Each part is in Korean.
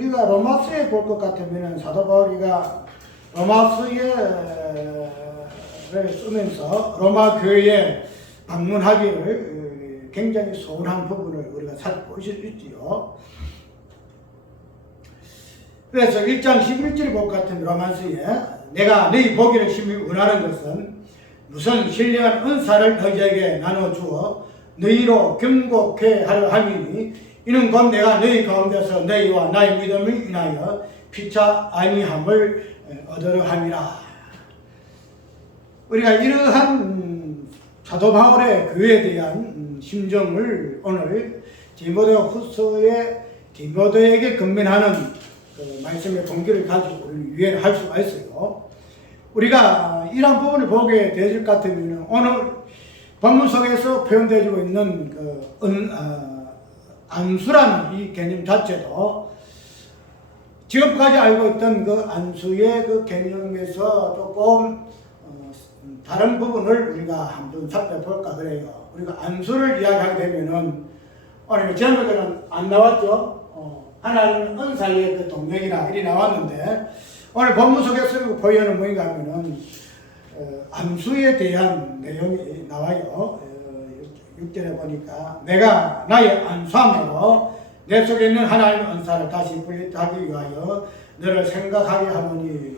우리가 로마서에 볼 것 같으면 사도 바울이가 로마서를 쓰면서 로마 교회에 방문하기를 굉장히 소원한 부분을 우리가 살펴볼 수 있지요. 그래서 1장 11절 볼 것 같은 로마서에 내가 너희 보기를 심히 원하는 것은 무슨 신령한 은사를 너희에게 나눠주어 너희로 경고케 하려 함이니 이는 곧 내가 너희 가운데서 너희와 나의 믿음을 인하여 피차 아니함을 얻으려 함이라. 우리가 이러한 사도 바울의 교회에 대한 심정을 오늘 디모데후서에 디모데에게 건면하는 그 말씀의 동기를 가지고 우리는 이해를 할 수가 있어요. 우리가 이러한 부분을 보게 되실 것 같으면 오늘 본문 속에서 표현되어지고 있는 안수라는 이 개념 자체도 지금까지 알고 있던 그 안수의 그 개념에서 조금 다른 부분을 우리가 한번 살펴볼까 그래요. 우리가 안수를 이야기하게 되면은 오늘 제목에는 안 나왔죠. 하나님 은사의 그 동력이라 일이 나왔는데 오늘 본문 속에서 보이는 뭐인가 하면은 안수에 대한 내용이 나와요. 6절에 보니까 내가 나의 안수함으로 내 속에 있는 하나님의 은사를 다시 분리하기 위하여 너를 생각하게 하노니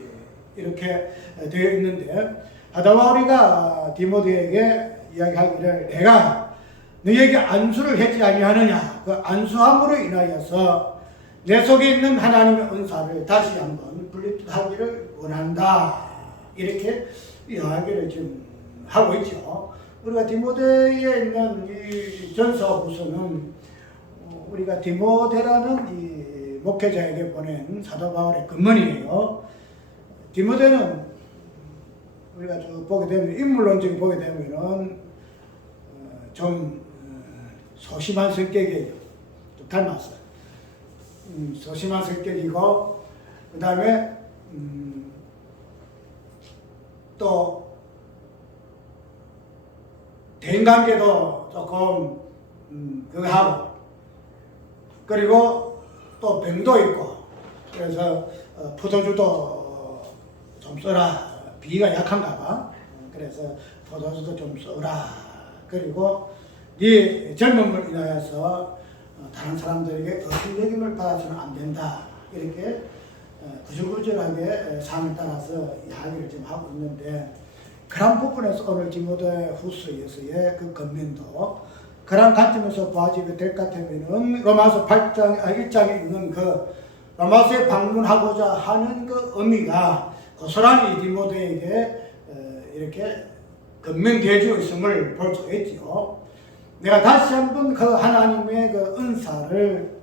이렇게 되어 있는데 사도 바울이가 디모데에게 이야기하기를 내가 너에게 안수를 했지 아니하느냐 그 안수함으로 인하여서 내 속에 있는 하나님의 은사를 다시 한번 분리하기를 원한다 이렇게 이야기를 지금 하고 있죠. 우리가 디모데에 있는 이 전서후서는 우리가 디모데라는 이 목회자에게 보낸 사도 바울의 근문이에요. 디모데는 우리가 쭉 보게 되면 인물론적으로 보게 되면은 좀 소심한 성격이에요. 좀 닮았어요. 소심한 성격이고 그 다음에 또 대인관계도 조금 그거 하고 그리고 또 병도 있고 그래서 포도주도 좀 써라 비위가 약한가 봐 그래서 포도주도 좀 써라 그리고 네 젊음을 인하여서 다른 사람들에게 어신여김을 받아서는 안 된다 이렇게 구질구질하게 상에 따라서 이야기를 지금 하고 있는데 그런 부분에서 오늘 디모데후서에서의 그 권면도 그런 관점에서 보아지게 될 것 같으면은 로마서 1장에 있는 그 로마서에 방문하고자 하는 그 의미가 고스란히 디모데에게 이렇게 권면되어지고 있음을 볼 수 있지요. 내가 다시 한번 그 하나님의 그 은사를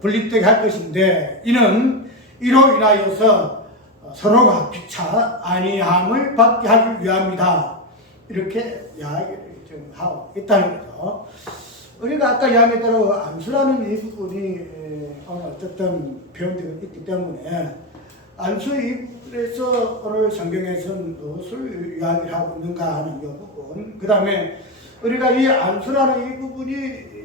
분립되게 할 것인데 이는 이로 인하여서 서로가 피차 아니함을 받게 하기 위함이다. 이렇게 이야기를 좀 하고 있다는 거죠. 우리가 아까 이야기한 대로 안수라는 이 부분이 오늘 어쨌든 표현되고 있기 때문에 안수에서 오늘 성경에서는 무엇을 이야기를 하고 있는가 하는 이 부분 그 다음에 우리가 이 안수라는 이 부분이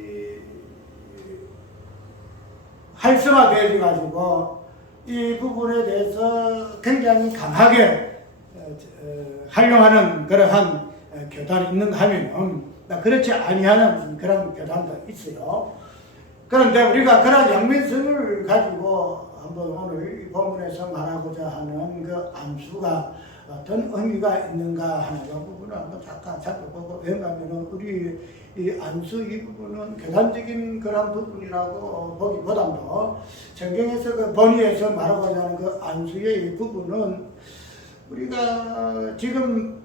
활성화되어 가지고 이 부분에 대해서 굉장히 강하게 활용하는 그러한 교단이 있는가 하면 그렇지 아니하는 그런 교단도 있어요. 그런데 우리가 그런 양면성을 가지고 한번 오늘 이 본문에서 말하고자 하는 그 안수가 어떤 의미가 있는가 하는 이 부분을 한번 잠깐 살펴보고 왜냐하면 우리 이 안수 이 부분은 교단적인 그런 부분이라고 보기보다도 성경에서 그 번위에서 말하고자 하는 그 안수의 이 부분은 우리가 지금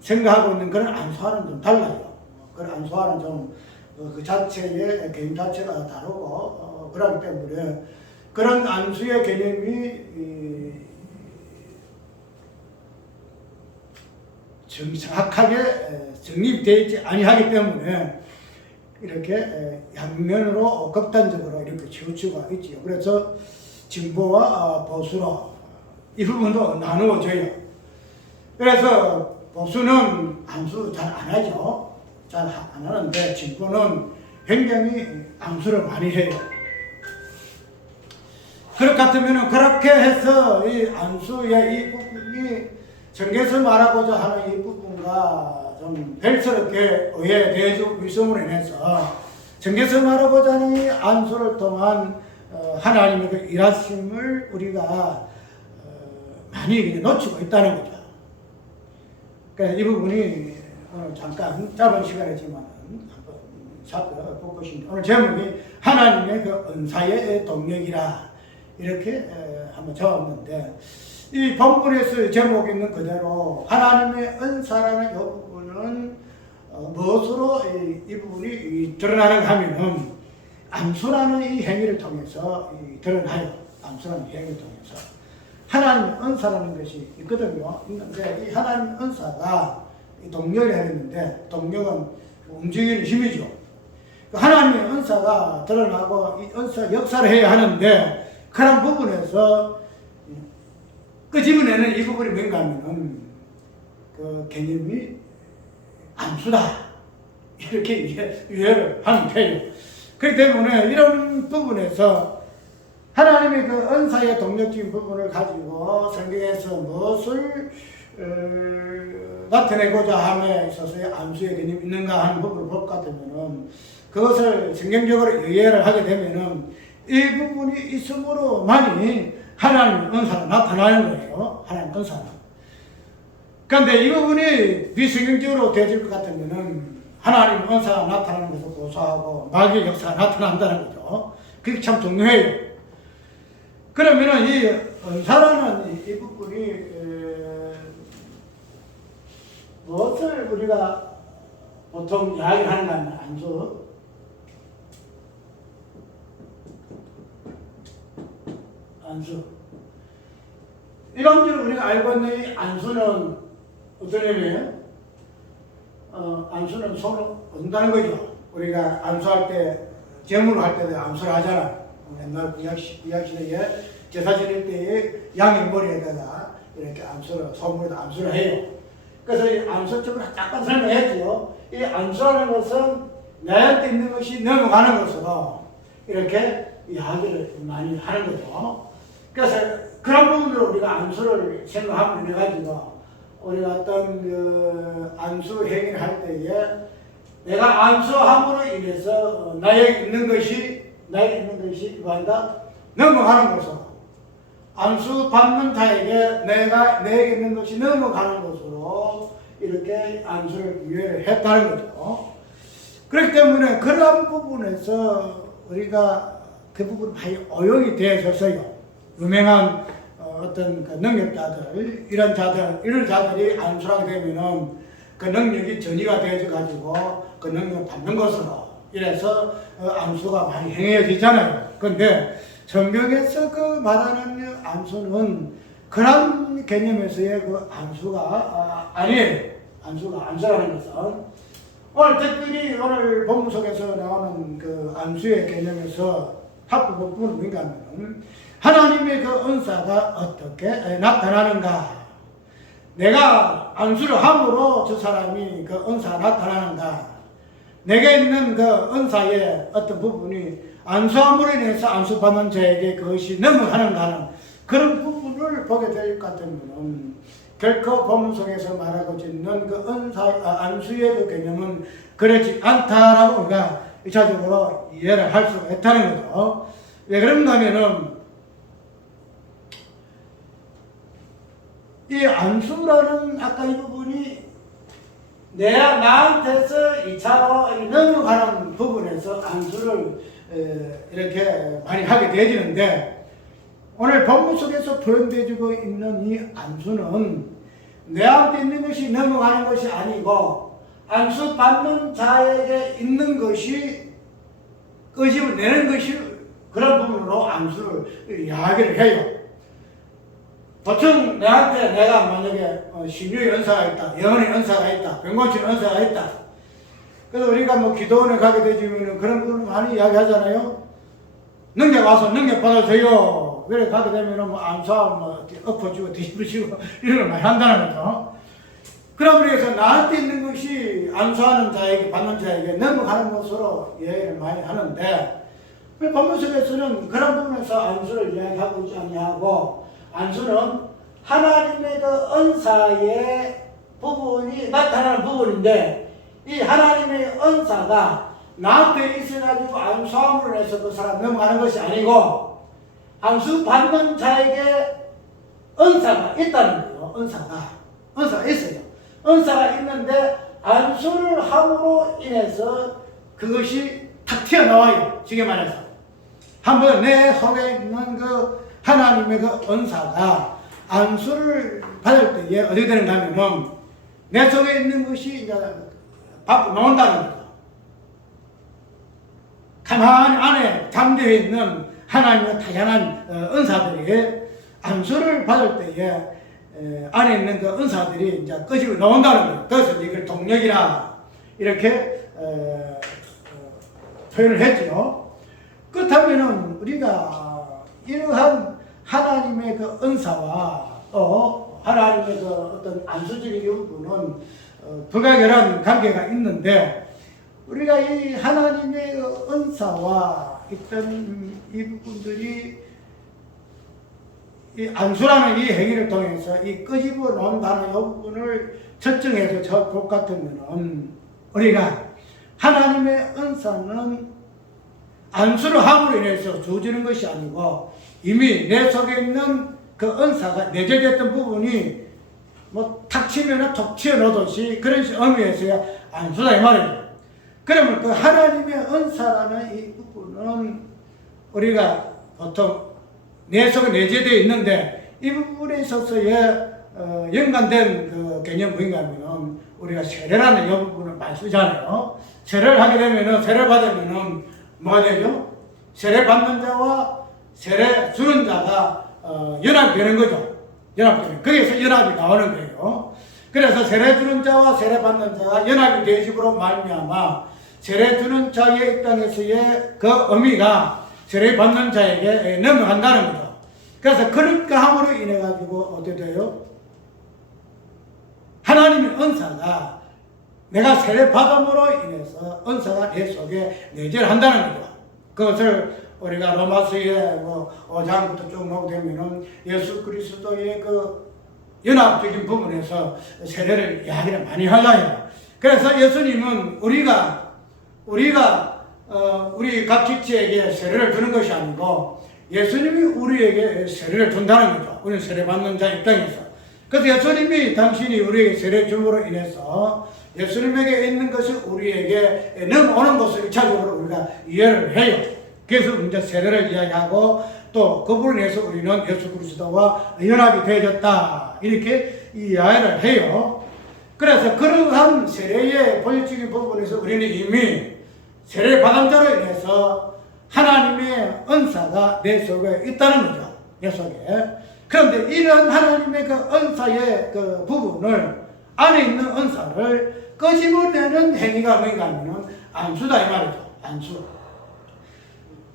생각하고 있는 그런 안수와는 좀 달라요. 그런 안수와는 좀 그 자체의 개념 자체가 다르고 그렇기 때문에 그런 안수의 개념이 정확하게 정립되어 있지 아니하기 때문에 이렇게 양면으로 극단적으로 이렇게 치우치고 있지요. 그래서 진보와 보수로 이 부분도 나누어져요. 그래서 보수는 안수 잘 안 하죠. 잘 안 하는데 진보는 굉장히 안수를 많이 해요. 그렇 같으면은 그렇게 해서 이 안수의 이 부분이 정계서 말하고자 하는 이 부분과 좀 별스럽게 의회 대주 위성으로 인해서 정계서 말하고자 하는 이 안수를 통한 하나님의 그 일하심을 우리가 많이 놓치고 있다는 거죠. 그러니까 이 부분이 오늘 잠깐 짧은 시간이지만 한번 살펴볼 것입니다. 오늘 제목이 하나님의 그 은사의 동력이라 이렇게 한번 적었는데, 이 본문에서 제목 있는 그대로 하나님의 은사라는 이 부분은 무엇으로 이 부분이 드러나는가 하면은 안수라는 이 행위를 통해서 드러나요. 안수라는 행위를 통해서 하나님의 은사라는 것이 있거든요. 있는데 이 하나님의 은사가 동력을 했는데, 동력은 움직이는 힘이죠. 하나님의 은사가 드러나고 이 은사 역사를 해야 하는데, 그런 부분에서 끄집어내는 이 부분이 뭔가 하면은 그 개념이 안수다, 이렇게 이해를 하면 돼요. 그렇기 때문에 이런 부분에서 하나님의 그 은사의 동력적인 부분을 가지고 성경에서 무엇을 나타내고자 함에 있어서의 안수의 개념이 있는가 하는 부분을 볼 것 같으면은, 그것을 성경적으로 이해를 하게 되면은 이 부분이 있음으로만이 하나님의 은사가 나타나는 거예요. 하나님의 은사는. 그런데 이 부분이 비성경적으로 되어질 것 같으면은 하나님의 은사가 나타나는 것을 고사하고 마귀의 역사가 나타난다는 거죠. 그게 참 중요해요. 그러면은 이 은사라는 이 부분이 무엇을 우리가 보통 이야기하는가 하면 안수. 일반적으로 우리가 알고 있는 이 안수는 어떤 의미예요? 안수는 손을 얻는다는 거죠. 우리가 안수할 때, 제물을 할 때도 안수를 하잖아. 옛날 구약시대에 제사 지낼 때에 양의 머리에다가 이렇게 안수를, 손물에다 안수를 해요. 그래서 이 안수적으로 잠깐 설명했죠. 이 안수하는 것은 내한테 있는 것이 넘어가는 것으로 이렇게 이야기를 많이 하는 거죠. 그래서 그런 부분으로 우리가 안수를 생각하면 해가지고 우리가 어떤 그 안수 행위를 할 때에 내가 안수함으로 인해서 나에게 있는 것이 뭐한다? 넘어가는 것으로, 안수 받는 자에게 내게 있는 것이 넘어가는 것으로 이렇게 안수를 이해를 했다는 거죠. 그렇기 때문에 그런 부분에서 우리가 그 부분 많이 오용이 되어졌어요. 유명한 어떤 그 능력자들, 이런 자들이 안수하게 되면은 그 능력이 전이가 되어져 가지고 그 능력을 받는 것으로 이래서 안수가 많이 행해지잖아요. 그런데 성경에서 그 말하는 안수는 그런 개념에서의 그 안수가 아니에요. 안수라는 것은 오늘 특별히 오늘 본문 속에서 나오는 그 안수의 개념에서 합부 부분은 뭔가 하면 하나님의 그 은사가 어떻게 나타나는가, 내가 안수를 함으로 저 사람이 그 은사가 나타나는가, 내게 있는 그 은사의 어떤 부분이 안수함으로 인해서 안수받는 자에게 그것이 넘어가는가 하는 그런 부분을 보게 될 것 같으면 결코 본문 속에서 말하고 있는 그 안수의 그 개념은 그렇지 않다라고 우리가 1차적으로 이해를 할 수가 있다는 거죠. 왜 그런가 하면은 이 안수라는 아까 이 부분이 나한테서 2차로 넘어가는 부분에서 안수를 이렇게 많이 하게 되어지는데, 오늘 본문 속에서 표현되어지고 있는 이 안수는 내한테 있는 것이 넘어가는 것이 아니고 안수 받는 자에게 있는 것이 끄집어내는 것이 그런 부분으로 안수를 이야기를 해요. 보통 내가 만약에 신유의 은사가 있다, 영혼의 은사가 있다, 병고치는 은사가 있다. 그래서 우리가 뭐 기도원에 가게 되면 그런 부분을 많이 이야기하잖아요. 능력 와서 능력 받아주세요. 그래 가게 되면 뭐 안수하고 뭐 엎어주고 뒤집어주고 이런 걸 많이 한다는 거죠. 그럼 그래서 나한테 있는 것이 안수하는 자에게 받는 자에게 넘어가는 것으로 이해를 많이 하는데, 본문 속에서는 그런 부분에서 안수를 이야기하고 있지 아니하고, 안수는 하나님의 그 은사의 부분이 나타나는 부분인데, 이 하나님의 은사가 나한테 있어가지고 안수함으로 인해서 그 사람 넘어가는 것이 아니고, 안수 받는 자에게 은사가 있다는 거예요. 은사가 있어요. 은사가 있는데 안수를 함으로 인해서 그것이 탁 튀어나와요. 쉽게 말해서 한번 내 속에 있는 그 하나님의 그 은사가 안수를 받을 때에 어떻게 되는가 하면은 내 속에 있는 것이 이제 밖으로 나온다는 거죠. 가만히 안에 잠재해 있는 하나님의 다양한 은사들이 안수를 받을 때에 안에 있는 그 은사들이 이제 끄집어 나온다는 거예요. 그래서 이걸 동력이라 이렇게 표현을 했죠. 그렇다면은 우리가 이러한 하나님의 그 은사와 또 하나님의 그 어떤 안수적인 부분은 불가결한 관계가 있는데, 우리가 이 하나님의 그 은사와 있던 이 부분들이 이 안수라는 이 행위를 통해서 이 끄집어 놓는다는 이 부분을 설정해서 볼 것 같으면, 우리가 하나님의 은사는 안수를 함으로 인해서 주어지는 것이 아니고 이미 내 속에 있는 그 은사가 내재됐던 부분이 뭐 탁 치면은 톡 튀어 놓듯이 그런 의미에서야 안수다 이 말이에요. 그러면 그 하나님의 은사라는 이 부분은 우리가 보통 내 속에 내재되어 있는데, 이 부분에 있어서의 연관된 그 개념 뭐인가 하면은 우리가 세례라는 이 부분을 많이 쓰잖아요. 세례를 하게 되면은, 세례를 받으면은 뭐가 되죠? 세례 받는 자와 세례 주는 자가 연합이 되는 거죠. 연합되는. 거기에서 연합이 나오는 거예요. 그래서 세례 주는 자와 세례 받는 자가 연합이 되심으로 말미암아 세례 주는 자의 입장에서의 그 의미가 세례 받는 자에게 넘어간다는 거죠. 그래서 그러니까 함으로 인해 가지고 어떻게 돼요? 하나님의 은사가 내가 세례 받음으로 인해서 은사가 내 속에 내재를 한다는 거죠. 그것을 우리가 로마서의 5장부터 쭉 보게 되면은 예수 그리스도의 그 연합적인 부분에서 세례를 이야기를 많이 하잖아요. 그래서 예수님은 우리 각 지체에게 세례를 주는 것이 아니고 예수님이 우리에게 세례를 준다는 거죠. 우리는 세례 받는 자 입장에서. 그래서 예수님이 당신이 우리에게 세례 줌으로 인해서 예수님에게 있는 것이 우리에게 넘어오는 것을 1차적으로 우리가 이해를 해요. 그래서 이제 세례를 이야기하고 또 그 부분에 의해서 우리는 예수 그리스도와 연합이 되어졌다 이렇게 이해를 해요. 그래서 그러한 세례의 본질적인 부분에서 우리는 이미 세례 받은 자로 인해서 하나님의 은사가 내 속에 있다는 거죠. 내 속에. 그런데 이런 하나님의 그 은사의 그 부분을, 안에 있는 은사를 끄집어내는 행위가 뭔가 하면 안수다 이 말이죠. 안수.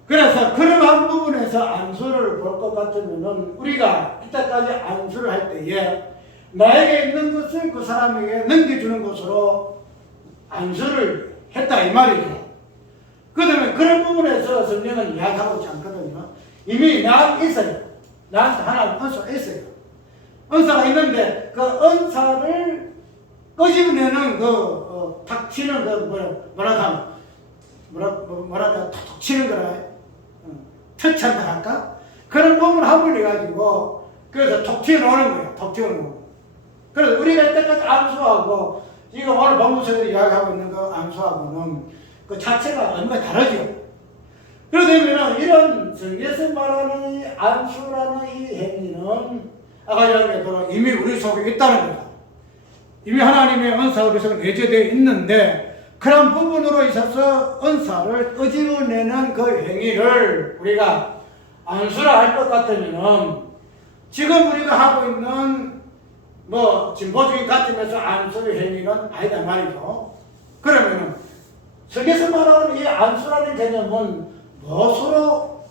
그래서 그러한 부분에서 안수를 볼 것 같으면은 우리가 이때까지 안수를 할 때에 나에게 있는 것을 그 사람에게 넘겨주는 것으로 안수를 했다 이 말이죠. 그러면 그런 부분에서 성경은 이야기하고 있지 않거든요. 이미 나한테 있어요. 나한테 하나님 은사가 있어요. 은사가 있는데 그 은사를 끄집어내는 탁 치는 톡 치는 거라 터치한다 할까? 그런 부분을 합을 해가지고 그래서 톡 튀어나오는 거예요. 톡 튀어나오고. 그래서 우리가 이때까지 안수하고 지금 오늘 본문에서 이야기하고 있는 그 안수하고는 그 자체가 얼마나 다르죠. 그러면 이런 성경에서 말하는 이 안수라는 이 행위는 아까 이야기했던 이미 우리 속에 있다는 거다. 이미 하나님의 은사가 우리 속에 내재되어 있는데 그런 부분으로 있어서 은사를 끄집어내는 그 행위를 우리가 안수라 할 것 같으면 지금 우리가 하고 있는 진보적인 관점에서 안수의 행위는 아니다 말이죠. 그러면은 성경에서 말하는 이 안수라는 개념은 무엇으로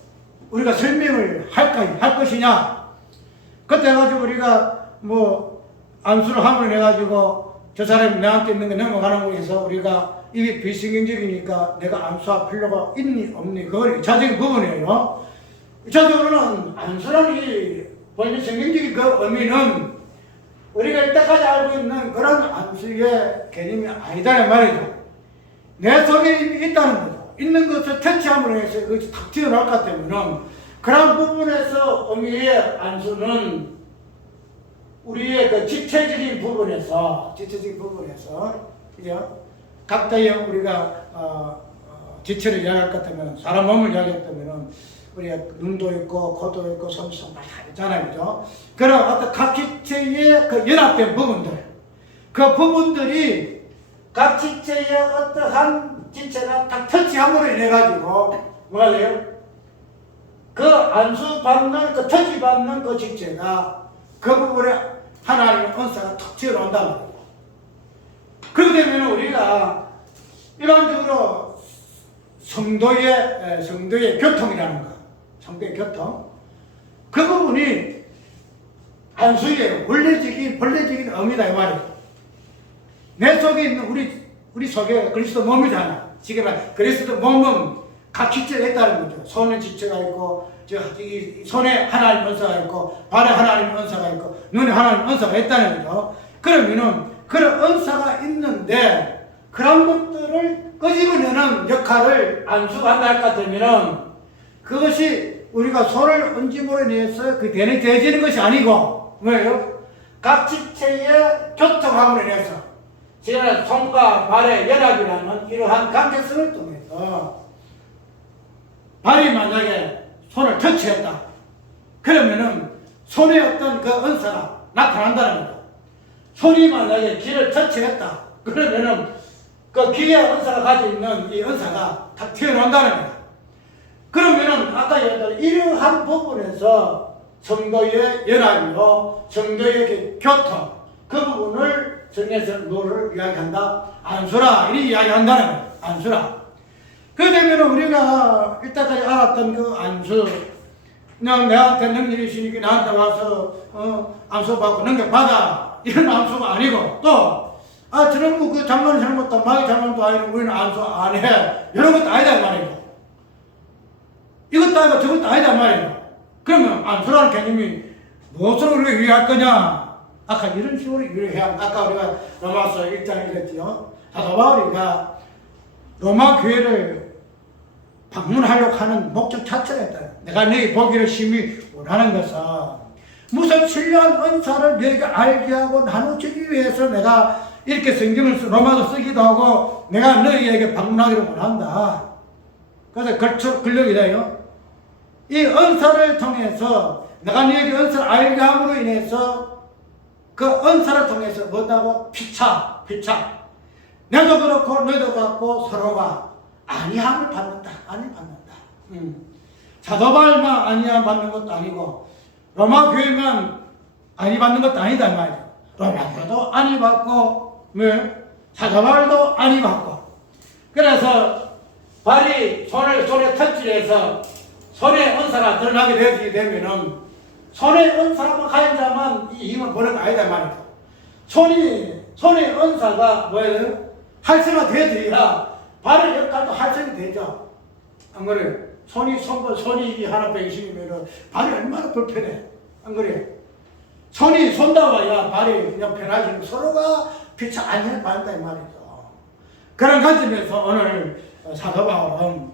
우리가 설명을 할 것이냐? 그때 해가지고 우리가 안수를 함을 해가지고 저 사람이 내한테 있는 게 넘어가는 거에서 우리가 이게 비성경적이니까 내가 안수할 필요가 있니 없니 그건 2차적인 부분이에요. 2차적으로는 안수라는 이 본래 성경적인 그 의미는 우리가 이때까지 알고 있는 그런 안수의 개념이 아니다는 말이죠. 내 속에 이미 있다는 거죠. 있는 것을 터치함으로 해서 그것이 탁 튀어나올 것 때문에 그런 부분에서 의미의 안수는 우리의 그 지체적인 부분에서 그죠? 각자의 우리가 지체를 이야기할 것 같으면 사람 몸을 이야기했다면 우리가 눈도 있고 코도 있고 손도 다 있잖아요, 그죠? 그런 어떤 각 지체의 그 연합된 부분들, 그 부분들이 각 지체의 어떠한 지체가 딱 터치함으로 인해 가지고 뭐가 돼요? 그 안수 받는 그 터치 받는 그 지체가 그 부분에 하나님의 은사가 툭 튀어나온다는 거예요. 그렇게 되면 우리가 일반적으로 성도의 교통이라는 거, 성도의 교통, 그 부분이 안수의 본래적인 의미다 이 말이에요. 내 속에 있는 우리 속에 그리스도 몸이잖아. 지금 그리스도 몸은 각 지체가 있다는 거죠. 손에 지체가 있고, 손에 하나님 은사가 있고, 발에 하나님 은사가 있고, 눈에 하나님 은사가 있다는 거죠. 그러면은 그런 은사가 있는데 그런 것들을 끄집어내는 역할을 안수가 한다 할 것 같으면은 그것이 우리가 손을 얹음으로 인해서 그 되어지는 것이 아니고 뭐예요? 각 지체의 교통함으로 인해서 지금 손과 발의 연합이라는 이러한 관계성을 통해서 발이 만약에 손을 터치했다 그러면은 손에 어떤 그 은사가 나타난다는 거죠. 손이 만약에 귀를 터치했다 그러면은 그 귀의 은사가 가지고 있는 이 은사가 다 튀어나온다는 거야. 그러면은 아까 얘기했던 이러한 부분에서 성도의 연합이요, 성도의 교통 그 부분을 정해서 뭐를 이야기한다? 안수라 이렇게 이야기한다는 거야. 안수라. 그러면 우리가 이때까지 알았던 그 안수, 그냥 내한테 능력이 있으니까 나한테 와서 안수 받고 능력 받아 이런 안수가 아니고 또 저런 거 그 장관이 잘못다 마이 잘못도 아니고 우리는 안수 안 해 이런 것도 아니다 말이죠. 이것도 아니고 저것도 아니다 말이죠. 그러면 안수라는 개념이 무엇으로 우리가 이해할 거냐? 아까 이런 식으로 이해해야 아까 우리가 로마서 1장에 그랬지요. 사도 바울이가 로마 교회를 방문하려고 하는 목적 자체가 있다. 내가 너희 보기를 심히 원하는 것은 무슨 신령한 은사를 너희가 알게 하고 나누기 위해서 내가 이렇게 성경을 로마도 쓰기도 하고 내가 너희에게 방문하기를 원한다. 그래서 근력이 돼요. 이 은사를 통해서 내가 너희에게 은사를 알게 함으로 인해서 그 은사를 통해서 뭐다고? 피차. 내도 그렇고 너희도 그렇고 서로가 안위함을 받는다. 사도 바울만 안위함 받는 것도 아니고 로마 교회만 안위 받는 것도 아니다 이 말이야. 로마 교회도 안위 받고 사도 바울도 안위 받고. 그래서 발이 손에 터치해서 손에 은사가 드러나게 되게 되면은 손에 은사가 가진 자만 이 힘을 보는 거 아니다 말이야. 손의 은사가 뭐예요? 활성화 되어야 발의 역할도 활성이 되죠. 안 그래요? 손이 하나 병신이면은 발이 얼마나 불편해. 안 그래요? 손이 손다와야 발이 그냥 편하지. 서로가 피차 안해 받는다 이 말이죠. 그런 관점에서 오늘 사도 바울은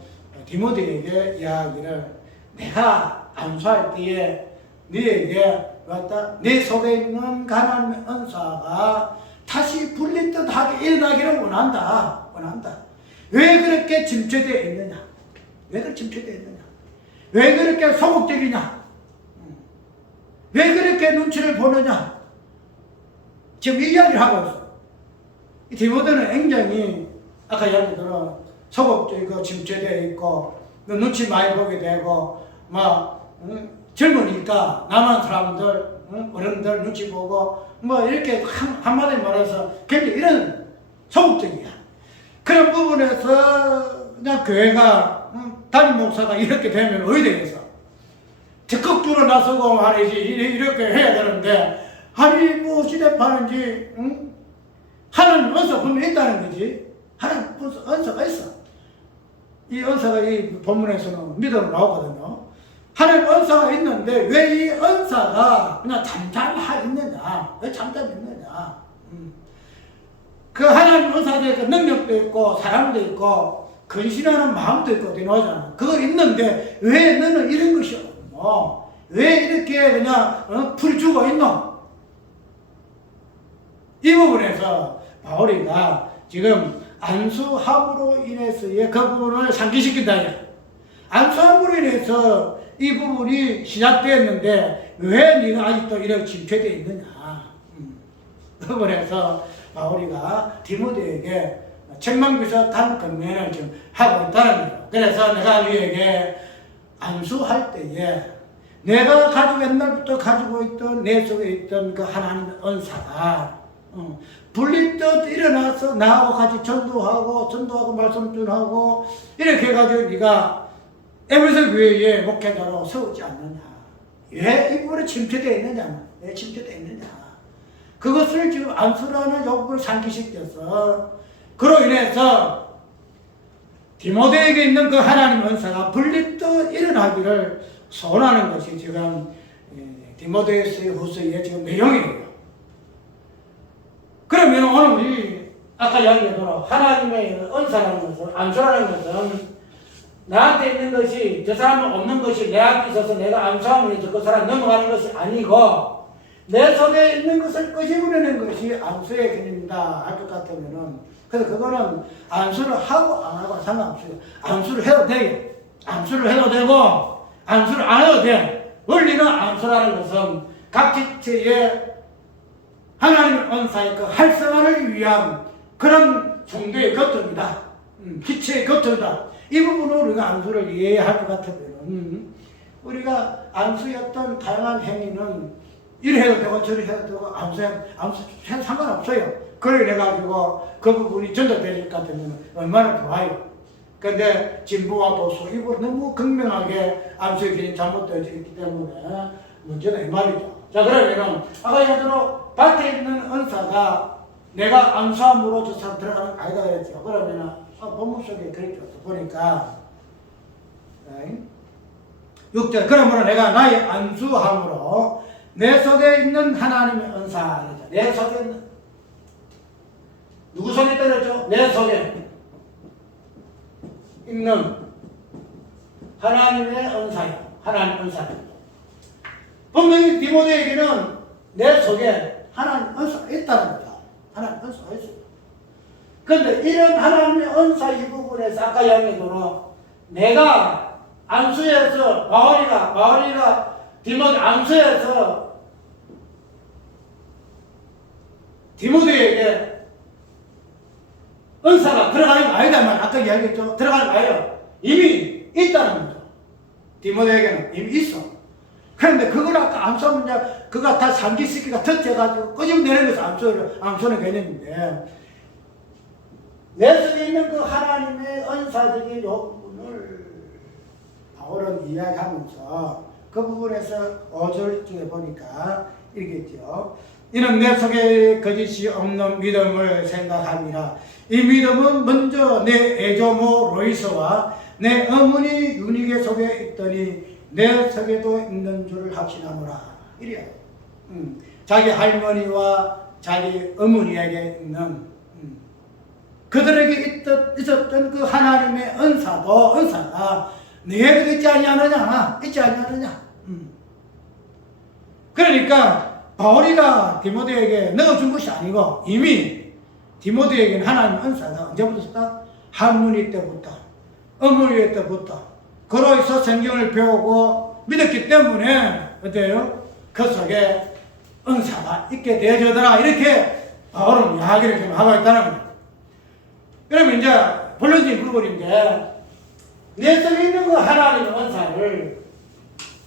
디모데에게 이야기를 내가 안수할 때에 너에게 네 속에 있는 가난의 은사가 다시 불리듯 하게 일어나기를 원한다. 왜 그렇게 침체되어 있느냐? 왜 그렇게 소극적이냐? 왜 그렇게 눈치를 보느냐? 지금 이 이야기를 하고 있어. 이 디모데는 굉장히 아까 이야기처럼 소극적이고 침체되어 있고 눈치 많이 보게 되고 젊으니까 남한 사람들 어른들 눈치 보고 이렇게 한마디 말해서 굉장히 이런 소극적이야. 그런 부분에서 그냥 교회가 담임 목사가 이렇게 되면 의대에서 적극적으로 나서고 말이지 이렇게 해야 되는데 아니 무엇이 대파는지 하나님 은사 분명히 있다는 거지. 하나님 은사가 있어. 이 은사가 이 본문에서는 믿음으로 나오거든요. 하나님 은사가 있는데 왜 이 은사가 그냥 잠잠하 있느냐? 왜 잠잠 있느냐? 그 하나님 은사에 그 능력도 있고 사랑도 있고 근신하는 마음도 있거든요. 그거 있는데 왜 너는 이런 것이 없노? 왜 이렇게 그냥 풀 주고 있노? 이 부분에서 바울이가 지금 안수함으로 인해서의 그 부분을 상기시킨다. 안수함으로 인해서 이 부분이 시작되었는데 왜 네가 아직도 이렇게 침체되어 있느냐. 그 부분에서 바울이가 디모데에게 책망비서 단권면을 지금 하고 있다는 거예요. 그래서 내가 너에게 안수할 때에 내가 가지고 옛날부터 가지고 있던 내 속에 있던 그 하나님의 은사가 불리듯 일어나서 나하고 같이 전도하고 말씀 전하고 이렇게 해가지고 네가 에베소 교회의 목회자로 세우지 않느냐. 왜 이 부분에 침체되어 있느냐. 왜 침체되어 있느냐. 그것을 지금 안수라는 욕구를 상기시켜서 그로 인해서 디모데에게 있는 그 하나님 은사가 불리듯 일어나기를 소원하는 것이 지금 디모데서의 후서의 지금 내용이에요. 그러면 오늘 우리 아까 이야기했던 하나님의 은사라는 것은 안수라는 것은 나한테 있는 것이 저 사람은 없는 것이 내 앞에 있어서 내가 안수함을 해서 그 사람 넘어가는 것이 아니고 내 속에 있는 것을 끄집어내는 것이 안수의 개념이다 할 것 같으면은 그래서 그거는 안수를 하고 안 하고 상관없어요. 안수를 해도 돼요. 안수를 해도 되고 안수를 안 해도 돼. 원리는 안수라는 것은 각 지체의 하나님의 은사의 그 활성화를 위한 그런 종교의 겉입니다. 기체의 겉이다. 이 부분으로 우리가 안수를 이해할 것 같으면 우리가 안수였던 다양한 행위는 이래 해도 되고 저래 해도 되고 안수 상관없어요. 그래 가지고 그 부분이 전달될 것 같으면 얼마나 좋아요. 근데 진보와 보수 이거 너무 극명하게 안수의 개념이 잘못되어 있기 때문에 문제는 이 말이죠. 자, 그러면 아까 얘기대로 밭에 있는 은사가 내가 안수함으로 저 사람 들어가는 거 아니다 그랬죠. 그러면 본문 속에 그렇게 보니까 6절 그러므로 내가 나의 안수함으로 내 속에 있는 하나님의 은사 내 속에 있는 누구 속에 떨어져? 내 속에 있는 하나님의 은사야. 하나님의 은사야. 분명히 디모데에게는 내 속에 하나님의 은사가 있다는 거죠. 하나님의 은사가 있어요. 그런데 이런 하나님의 은사 이 부분에서 아까 이야기했던 내가 안수해서 바울이가 디모데 안수해서 디모데에게 은사가 들어가는 거 아니다 말 아까 이야기했죠. 들어가는 거 아니에요. 이미 있다는 거죠. 디모데에게는 이미 있어. 그런데 그걸 아까 안수하면 이제 그가 다 상기시키가 터져가지고 끄집내는 것이 안수의 개념인데 내 속에 있는 그 하나님의 은사적인 욕구를 바울은 이야기하면서 그 부분에서 5절 쪽에 보니까 이렇겠죠. 이는 내 속에 거짓이 없는 믿음을 생각함이라. 이 믿음은 먼저 내 애조모 로이스와 내 어머니 유니게 속에 있더니 내 속에도 있는 줄을 확신하노라. 이래요. 자기 할머니와 자기 어머니에게 있는 그들에게 있었던 그 하나님의 은사가 너에게 있지 아니하느냐? 있지 아니하느냐? 그러니까 바울이가 디모데에게 넣어준 것이 아니고 이미 디모데에게는 하나님의 은사가 언제부터 할머니 때부터 어머니 때부터 그로 인해서 성경을 배우고 믿었기 때문에 어때요? 그 속에 은사가 있게 되어주더라. 이렇게 바울은 이야기를 좀 하고 있다는 거예요. 그러면 이제 본론적인 부분인데 내 속에 있는 그 하나님의 은사를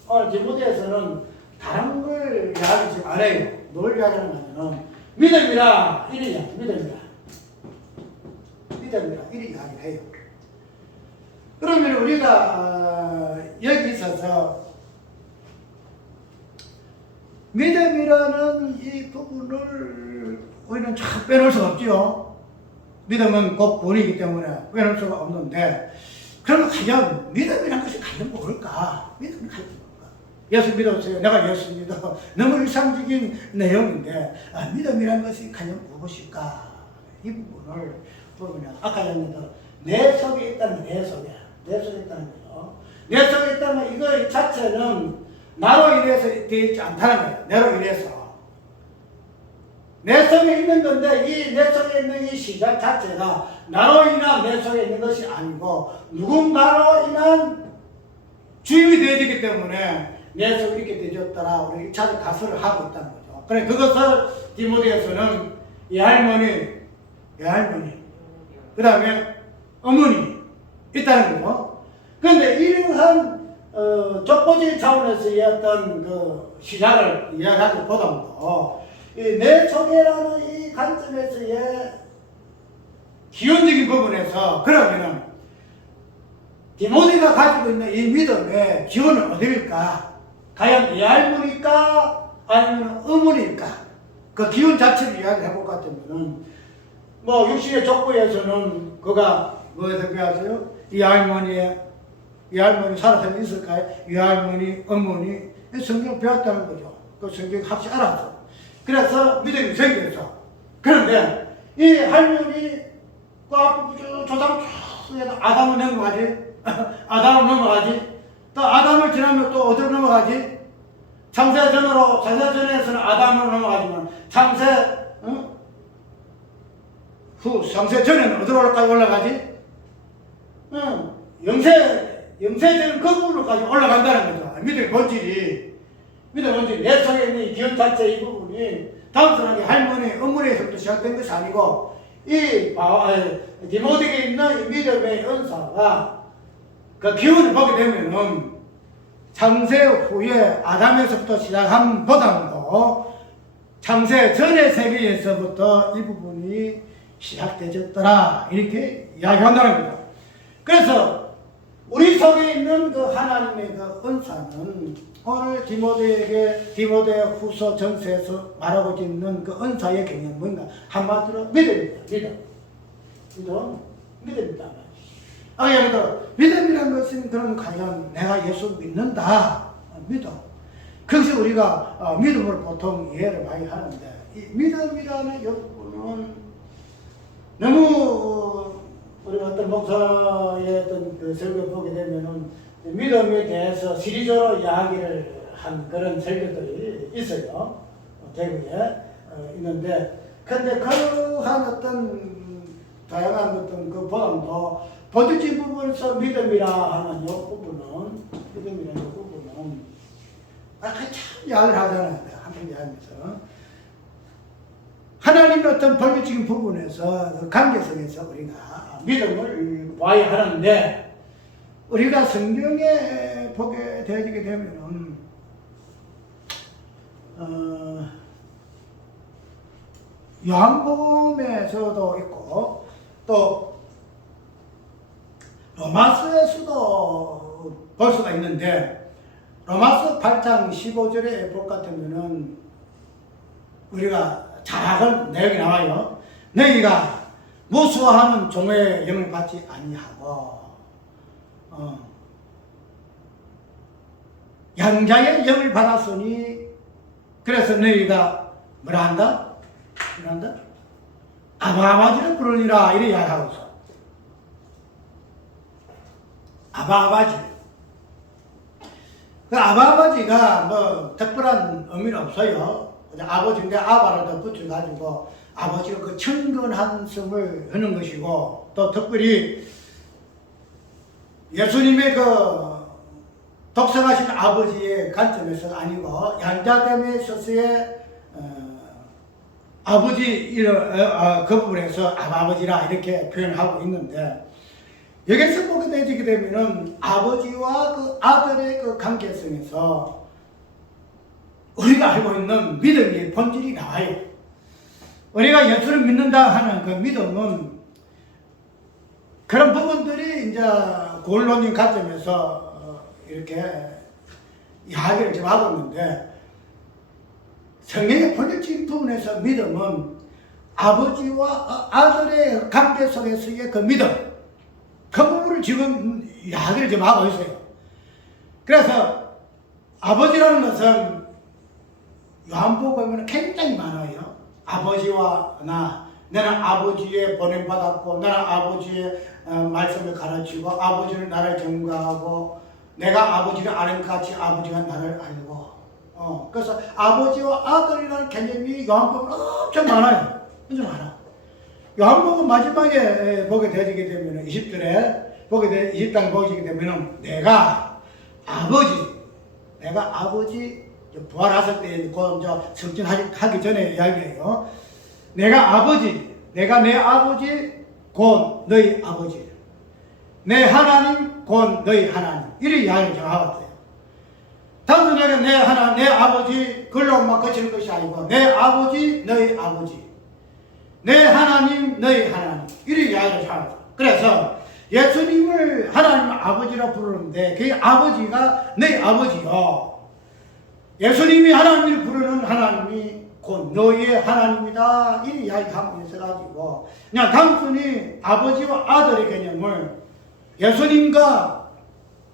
오늘 디모데에서는 다른 걸 이야기하지 않아요. 뭘 이야기하냐면 믿음이라 이리 믿음이라 이리 이야기를 해요. 그러면 우리가 여기 있어서 믿음이라는 이 부분을 우리는 참 빼놓을 수가 없지요. 믿음은 꼭 본이기 때문에 빼놓을 수가 없는데, 그러면 과연 믿음이라는 것이 과연 뭘까? 믿음이 과연 뭘까? 예수 믿었어요. 내가 예수 믿어. 너무 일상적인 내용인데, 믿음이라는 것이 과연 무엇일까? 이 부분을 보면, 아까 전에도 내 속에 있다는 내 속에 있다는 거죠. 내 속에 있다면 이거 자체는 나로 인해서 되어 있지 않다는 거예요. 내로 인해서. 내 속에 있는 건데 이 내 속에 있는 이 시작 자체가 나로 인한 내 속에 있는 것이 아니고 누군가로 인한 주입이 되어야 되기 때문에 내 속에 있게 되었더라. 우리 1차적 가설을 하고 있다는 거죠. 그래 그것을 디모데에서는 이 할머니, 그 다음에 어머니 있다는 거죠. 그런데 이러한 족보적인 차원에서의 어떤 그 시작을 이야기하기보다도 내 속에라는 이 관점에서의 기본적인 부분에서 그러면은 디모데가 가지고 있는 이 믿음의 기원은 어디일까? 과연 이 할머니일까? 아니면 어머니일까? 그 기원 자체를 이야기해 볼 것 같으면은 뭐 육신의 족보에서는 그가 뭐에서 배웠어요? 이 할머니 살아서 있을까요? 이 할머니, 어머니 성경 배웠다는 거죠. 그 성경 합시 알았어. 그래서 믿음이 생겨서. 그런데 이 할머니 그 앞으로 조상 쭉 아담을 넘어가지. 아담을 넘어가지. 또 아담을 지나면 또 어디로 넘어가지? 창세전에서는 아담으로 넘어가지만 창세전에는 어디로 올라가지? 영세전 그 부분으로까지 올라간다는 거죠. 믿음의 본질이 내 속에 있는 이 기운 자체 이 부분이 단순하게 할머니, 어머니에서부터 시작된 것이 아니고 이 디모데에 있는 이 믿음의 은사가 그 기운을 보게 되면은 창세 후에 아담에서부터 시작한 보다도 창세 전의 세계에서부터 이 부분이 시작되었더라 이렇게 이야기한다는 거죠. 그래서 우리 속에 있는 그 하나님의 그 은사는 오늘 디모데 후서 전서에서 말하고 있는 그 은사의 개념은 뭔가? 한마디로 믿음입니다. 믿음이다. 예를 들어 믿음이라는 것은 그럼 과연 내가 예수 믿는다. 믿어. 그것이 우리가 믿음을 보통 이해를 많이 하는데 이 믿음이라는 이 부분은 너무 우리가 어떤 목사의 어떤 그 설교를 보게 되면은 믿음에 대해서 시리즈로 이야기를 한 그런 설교들이 있어요. 대구에 있는데, 근데 그러한 어떤 다양한 어떤 그 보람도 본질적인 부분에서 믿음이라 하는 이 부분은 참 이야기를 하잖아요. 한번 이야기하면서. 하나님의 어떤 본질적인 부분에서 그 관계성에서 우리가 믿음을 봐야 하는데 우리가 성경에 보게 되게 되면은 요한복음에서도 있고 또 로마서에서도 볼 수가 있는데 로마서 8장 15절에 볼 것 같으면은 우리가 작은 내용이 나와요. 너희가 무수하는 종의 영을 받지 아니하고 양자의 영을 받았으니 그래서 너희가 뭐라 한다? 아바아바지를 부르니라 이래 이야기하고 있어. 아바아바지. 그 아바아바지가 뭐 특별한 의미는 없어요. 아버지인데 아바를 더 붙여가지고 아버지가 그 청근한 성을 하는 것이고 또 특별히 예수님의 그 독생하신 아버지의 관점에서 아니고 양자됨에 있어서의 아버지 그 부분에서 아버지라 이렇게 표현하고 있는데 여기서 보게 되게 되면은 아버지와 그 아들의 그 관계성에서 우리가 알고 있는 믿음의 본질이 나와요. 우리가 예수를 믿는다 하는 그 믿음은 그런 부분들이 이제 고론적인 관점에서 이렇게 이야기를 좀 하고 있는데 성경의 본질적인 부분에서 믿음은 아버지와 아들의 관계 속에서의 그 믿음, 그 부분을 지금 이야기를 좀 하고 있어요. 그래서 아버지라는 것은 요한복음에는 굉장히 많아요. 아버지와 나는 아버지의 보냄받았고, 나는 아버지의 말씀을 가르치고, 아버지는 나를 경배하고, 내가 아버지를 아는 것 같이 아버지가 나를 알고. 그래서 아버지와 아들이라는 개념이 요한복음에 엄청 많아요. 엄청 많아. 요한복음 마지막에 보게 되게 되면 20절에 20장에 보게 되면 내가 아버지 부활하실 때 성전하기 전에 이야기해요. 내가 내 아버지 곧 너희 아버지, 내 하나님 곧 너희 하나님, 이런 이야기를 제가 하고 있어요. 단순하게 내 아버지 글로만 그치는 것이 아니고 내 아버지 너희 아버지, 내 하나님 너희 하나님, 이런 이야기를 하고 있어요. 그래서 예수님을 하나님 아버지라 부르는데 그 아버지가 너희 아버지요, 예수님이 하나님을 부르는 하나님이 곧 너희의 하나님이다, 이 이야기하고 있어가지고 그냥 단순히 아버지와 아들의 개념을 예수님과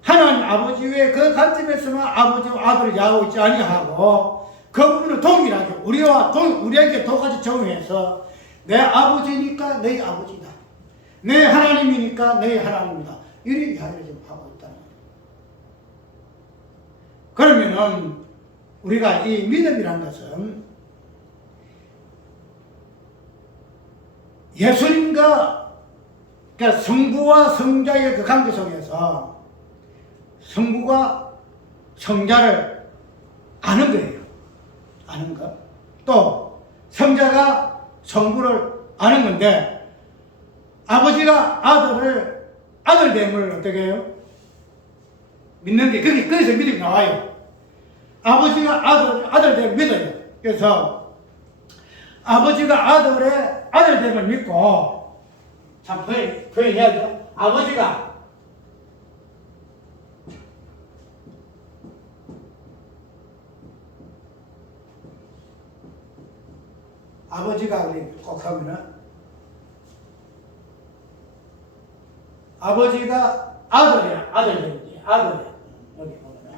하나님 아버지의 그 관점에서만 아버지와 아들을 이야기하고 있지 아니하고 그 부분은 동일하게 우리에게 똑같이 적용해서 내 아버지니까 너희 아버지다, 내 하나님이니까 너희 하나님이다, 이런 이야기를 지금 하고 있다는 거예요. 그러면은 우리가 이 믿음이란 것은 예수님과 그러니까 성부와 성자의 그 관계 속에서 성부가 성자를 아는 거예요. 아는 것. 또 성자가 성부를 아는 건데 아버지가 아들됨을 어떻게 해요? 믿는 게 거기서 믿음이 나와요. 아버지가 아들됨을 믿어요. 그래서 아버지가 아들됨을 믿고, 참 표현해야죠. 아버지가 우리 꼭 하면은 아버지가 아들됨이지. 여기 보면은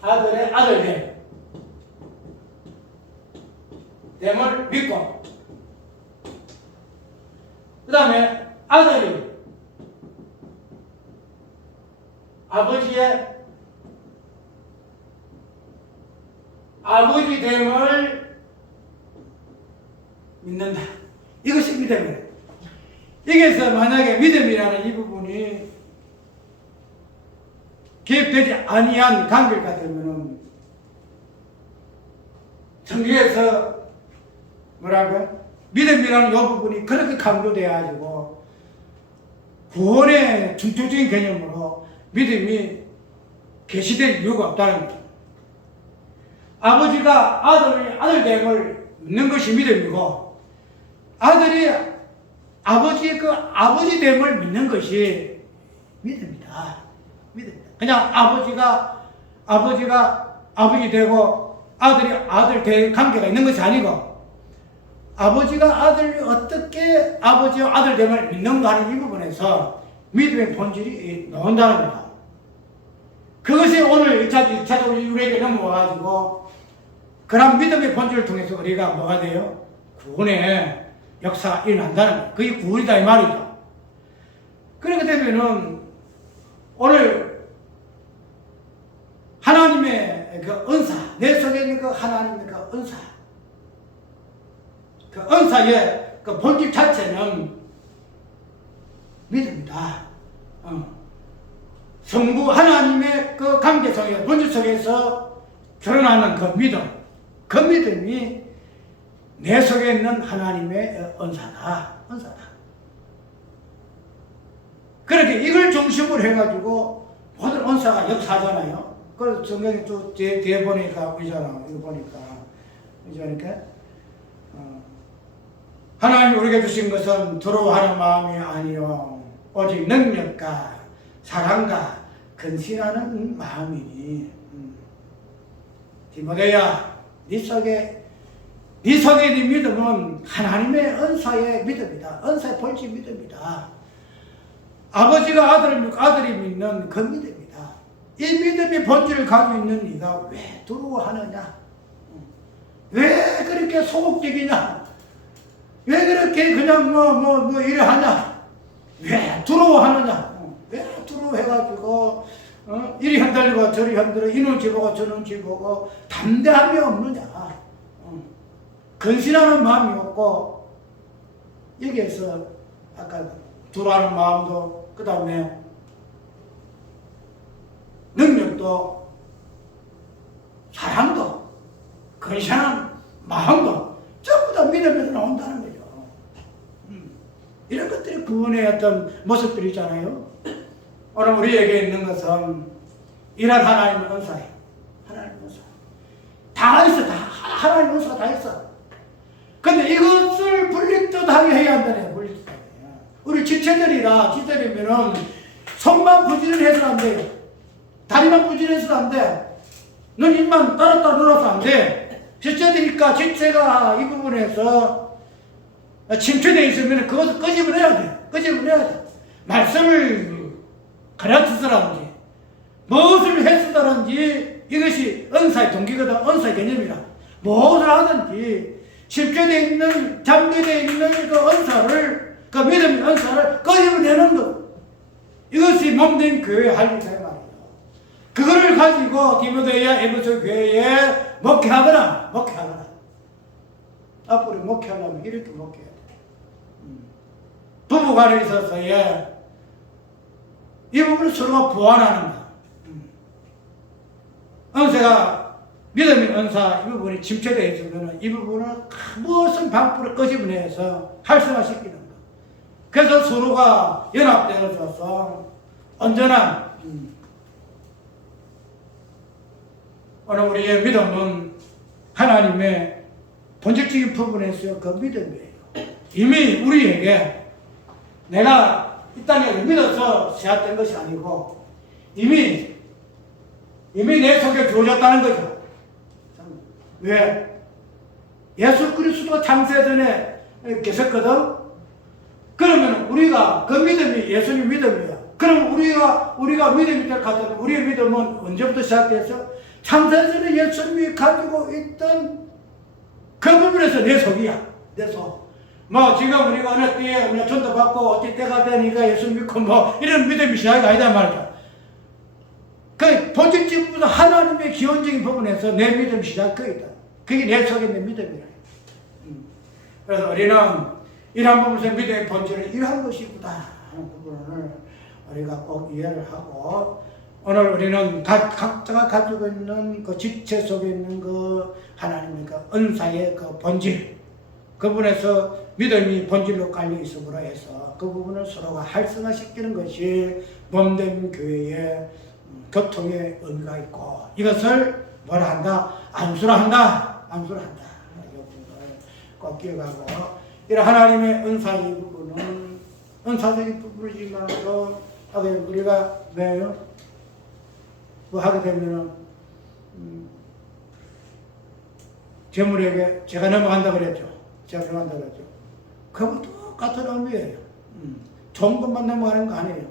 아들의 아들됨을 믿고, 그 다음에 아들이 아버지의 아버지됨을 믿는다. 이것이 믿음이에요. 여기서 만약에 믿음이라는 이 부분이 기획되지 아니한 관계를 같으면은 성경에서 뭐라고요? 믿음이라는 이 부분이 그렇게 강조되어가지고 구원의 중점적인 개념으로 믿음이 계시될 이유가 없다는 거예요. 아버지가 아들됨을 믿는 것이 믿음이고, 아들이 아버지의 그 아버지됨을 믿는 것이 믿음이다. 그냥 아버지가 아버지 되고 아들이 아들 될 관계가 있는 것이 아니고, 아버지가 아들이 어떻게 아버지와 아들됨을 믿는가 하는 이 부분에서 믿음의 본질이 나온다는 겁니다. 그것이 오늘 1차적으로 우리에게 넘어와가지고 그런 믿음의 본질을 통해서 우리가 뭐가 돼요? 구원의 역사가 일어난다는 거예요. 그게 구원이다 이 말이죠. 그렇게 되면은 오늘 하나님의 그 은사, 내 속에 있는 그 하나님의 그 은사, 그 은사의 그 본질 자체는 믿음이다. 성부 하나님의 그 관계 속에, 본질 속에서 드러나는 그 믿음이 내 속에 있는 하나님의 은사다. 그렇게 이걸 중심으로 해가지고 모든 은사가 역사하잖아요. 그래서 성경에 또 뒤에 보니까 보이잖아. 이거 보니까 하나님이 우리에게 주신 것은 두려워하는 마음이 아니요 오직 능력과 사랑과 근신하는 마음이니. 디모데야, 네 속에 네 믿음은 하나님의 은사의 믿음이다. 은사의 본질 믿음이다. 아버지가 아들이 믿는 그 믿음이다. 이 믿음의 본질을 가지고 있는 네가 왜 두려워하느냐? 왜 그렇게 소극적이냐? 왜 그렇게 그냥 이래 하냐? 왜 두려워하느냐? 왜 두려워해가지고 이리 흔들리고 저리 흔들어 이 눈치 보고 저 눈치 보고 담대함이 없느냐? 근신하는 마음이 없고 여기에서 아까 두려워하는 마음도 그 다음에 능력도 사랑도 근신한 마음도 전부 다 믿음에서 나온다는 거죠. 이런 것들이 구원의 어떤 모습들이잖아요. 오늘 우리에게 있는 것은 이런 하나님의 은사예요. 하나님의 은사. 다 있어. 다 하나님의 은사가 다 있어. 근데 이것을 분리듯하게 해야 한다네. 분리듯하게. 우리 지체들이면은 손만 부지런해서는 안 돼요. 다리만 부지런해서는 안 돼. 눈, 입만 따로따로 놀아서 안 돼. 지체들이니까 지체가 이 부분에서 침체되어 있으면 그것을 끄집어내야 돼. 끄집어내야 돼. 말씀을 가르치서라든지 무엇을 했으다든지 이것이 은사의 동기거든. 은사의 개념이라. 무엇을 하든지 침체되어 있는, 잠겨되어 있는 그 은사를, 그 믿음의 은사를 끄집어내는 것. 이것이 몸된 교회의 할 일이다 말이에요. 그거를 가지고 디모데야 에베소 교회에 목회하거나. 앞으로 목회하려면 이렇게 목회해야 돼. 부부간에 있어서의 이 부분을 서로가 보완하는 거야. 은사가 믿음의 은사 이 부분이 침체되어 있으면 이 부분을 무슨 방법으로 끄집어내서 활성화시키는 거야. 그래서 서로가 연합되어서 온전한 오늘 우리의 믿음은 하나님의 본질적인 부분에서 그 믿음이에요. 이미 우리에게 내가 이 땅에 믿어서 세웠던 것이 아니고 이미 내 속에 주어졌다는 거죠. 왜? 예수 그리스도가 창세전에 계셨거든? 그러면 우리가 그 믿음이 예수님 믿음이야. 그럼 우리가 믿음이 될 것 같으면 우리의 믿음은 언제부터 시작돼서 창세전에 예수님이 가지고 있던 그 부분에서 내 속이야. 내 속. 지금 우리가 어느 때에 우리가 전도 받고 어디 때가 되니까 예수 믿고 이런 믿음이 시작이 아니다 말이야. 그 본질적인 부분 하나님의 기본적인 부분에서 내 믿음이 시작이다. 그게 내 속에 있는 믿음이라. 그래서 우리는 이러한 부분에서 믿음의 본질은 이러한 것이구나 하는 부분을 우리가 꼭 이해를 하고 오늘 우리는 각자가 가지고 있는 그 지체 속에 있는 그 하나님의 그 은사의 그 본질 그 부분에서 믿음이 본질로 깔려 있음으로 해서 그 부분을 서로가 활성화시키는 것이 몸된 교회의 교통의 의미가 있고 이것을 뭐라 한다? 안수라 한다. 여러분들 꼭 기억하고 이런 하나님의 은사의 부분은 은사적인 부분이지만도 우리가 왜요? 하게 되면은 재물에게 제가 넘어간다 그랬죠. 그건 똑같은 의미예요. 좋은 것만 넘어가는 거 아니에요.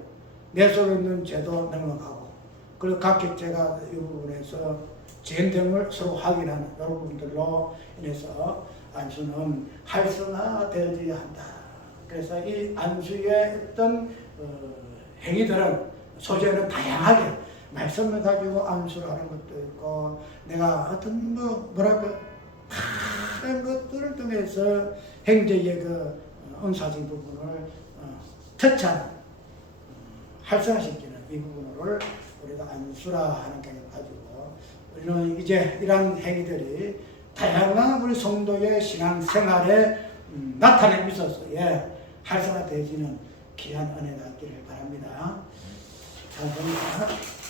내 속에 있는 죄도 넘어가고 그리고 각 객체가 이 부분에서 죄됨을 서로 확인하는 이런 부분들로 인해서 안수는 활성화되어야 한다. 그래서 이 안수의 어떤 행위들은 소재는 다양하게 말씀을 가지고 안수를 하는 것도 있고 내가 어떤 다른 것들을 통해서 행제의 그 은사적인 부분을 터치하는 활성화시키는 이 부분을 우리가 안수라 하는 개념을 가지고 우리는 이제 이러한 행위들이 다양한 우리 성도의 신앙생활에 나타내고 있어서의 활성화되어지는 귀한 은혜가 있기를 바랍니다. 감사합니다.